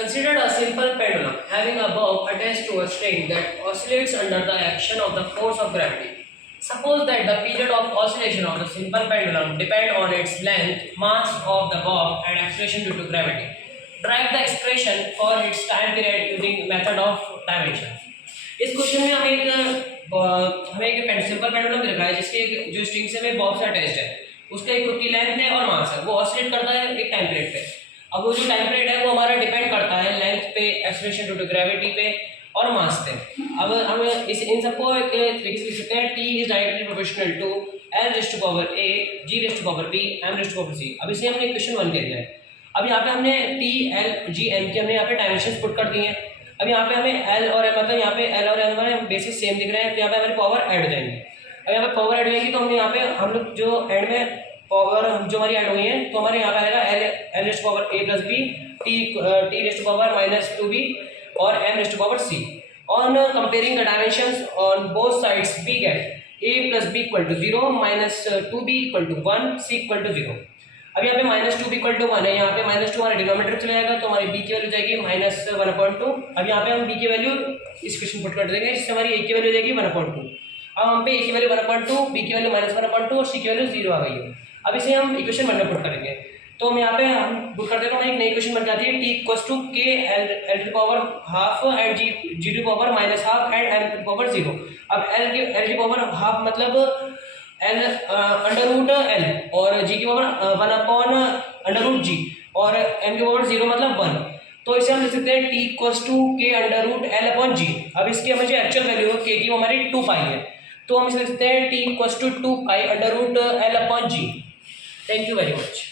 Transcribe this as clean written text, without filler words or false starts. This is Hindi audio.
Consider a simple pendulum having a bob attached to a string that oscillates under the action of the force of gravity. Suppose that the period of oscillation of the simple pendulum depend on its length, mass of the bob and acceleration due to gravity. Derive the expression for its time period using method of dimension. इस क्वेश्चन में हमें एक सिंपल पेंडुलम रखा है जिसके जो स्ट्रिंग से में बॉब से अटैच्ड है, उसका एक खुद की लेंथ है और मास है, वो ऑसिलेट करता है एक टाइम पीरियड पे। अब वो जो टाइम पीरियड है वो हमारा डिपेंड करता है लेंथ पे, एक्सेलरेशन ड्यू टू ग्रेविटी पे और मास पे। अब हम इन सबको एक तरीके से लिख सकते हैं, t is directly proportional to l raise to power a, g raise to power b, m raise to power c। अब इसे हमने इक्वेशन 1 कह दिया है। अब यहाँ पे हमने t, l, g, m की हमने यहाँ पे डायमेंशंस पुट कर दिए हैं। अब यहाँ पे हमें l और मतलब यहाँ पे l और m हमारे बेसिस सेम दिख रहे हैं, तो यहाँ पे हमारी पावर ऐड हो जाएंगी। अब यहाँ पे पावर ऐड हो जाएगी तो हमने यहाँ पे हम लोग जो एंड में पावर जो हमारी ऐड हुई है तो हमारे यहाँ पे आएगा l raise to power a plus b, t raise to power minus 2b और m raise to power c। On comparing the dimensions on both sides, we get a plus b equal to 0, minus 2b equal to 1, c equal to 0। अब यहाँ पे माइनस 2b इक्वल टू 1 है, यहाँ पे माइनस 2 हमारे डिनोमिनेटर चले जाएगा तो हमारी b की वैल्यू जाएगी माइनस 1/2। अब यहाँ पे हम b की वैल्यू इस क्वेश्चन पुट कर देंगे जिससे हमारी a की वैल्यू जाएगी 1/2। अब हम पे a की वैल्यू 1/2, b की वैल्यू माइनस 1/2 और c की वैल्यू 0 आ गई है। अब इसे हम इक्वेशन 1 में पुट करेंगे तो हम यहाँ पे हम पुट कर देते हैं, एक नई इक्वेशन बन जाती है t equals to k l to power half and g to power minus half and m to power 0। अब l की पावर हाफ मतलब l अंडर रूट l और g की पावर 1/√g और m की पावर 0 मतलब 1। तो इसे हम लिख सकते हैं t equals to k under root l/g। अब इसकी हमें जो एक्चुअल वैल्यू है k की हमारी 2 पाई है, तो हम इसे लिख सकते हैं t equals to 2 pi under root l/g। Thank you very much.